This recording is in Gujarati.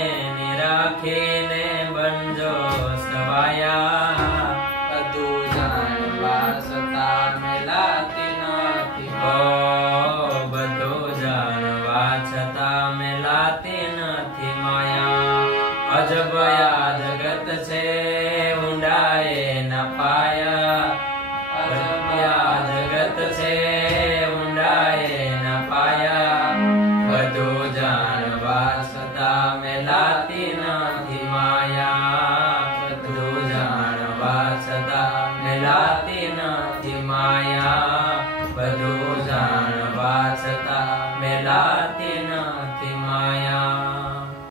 એની રાખીને બનજો સવાયા બધું જાણવા છતાં મેલાતી નથી બધું જાણવા છતાં મેલાતી નથી માયા અજબ આ જગત છે ઊંડા એના પાયા અજબ આ જગત છે ઊંડા એના પાયા બધું જાણવા છતાં મેલાતી નથી માયા બધું જાણવા છતાં મેલાતી નથી માયા બધું જાણવા છતાં મેલાતી